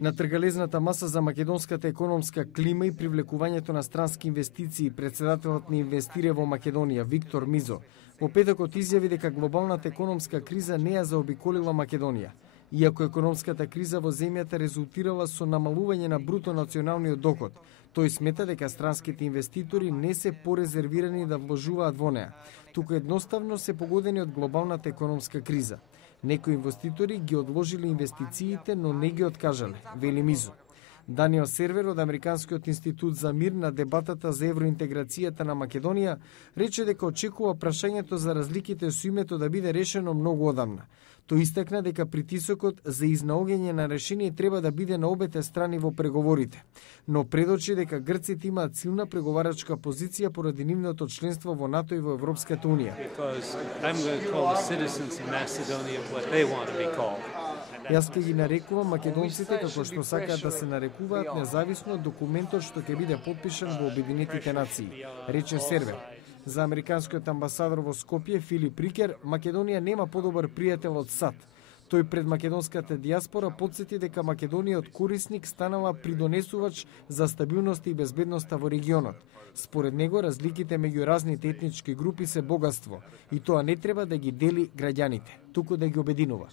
На тргалезната маса за македонската економска клима и привлекувањето на странски инвестиции, председателот на Инвестире во Македонија Виктор Мизо во петокот изјави дека глобалната економска криза не ја заобиколила Македонија. Иако економската криза во земјата резултирала со намалување на бруто националниот доход, тој смета дека странските инвеститори не се порезервирани да вложуваат во неа, туку едноставно се погодени од глобалната економска криза. Некои инвеститори ги одложили инвестициите, но не ги откажале, вели Мизо. Даниел Сервер од Американскиот институт за мир на дебатата за евроинтеграцијата на Македонија рече дека очекува прашањето за разликите со името да биде решено многу одамна. Тој истакна дека притисокот за изнаоѓање на решение треба да биде на обете страни во преговорите, но предочи дека грците имаат силна преговарачка позиција поради нивното членство во НАТО и во Европската унија. Јас ќе ги нарекувам македонците како што сакаат да се нарекуваат, независно од документот што ќе биде потпишан во Обединетите нации, рече Сервер. За американскиот амбасадор во Скопје Филип Рикер, Македонија нема подобар пријател од САД. Тој пред македонската диаспора потсети дека Македонија од корисник станала придонесувач за стабилност и безбедноста во регионот. Според него, разликите меѓу разните етнички групи се богатство и тоа не треба да ги дели граѓаните, туку да ги обединува.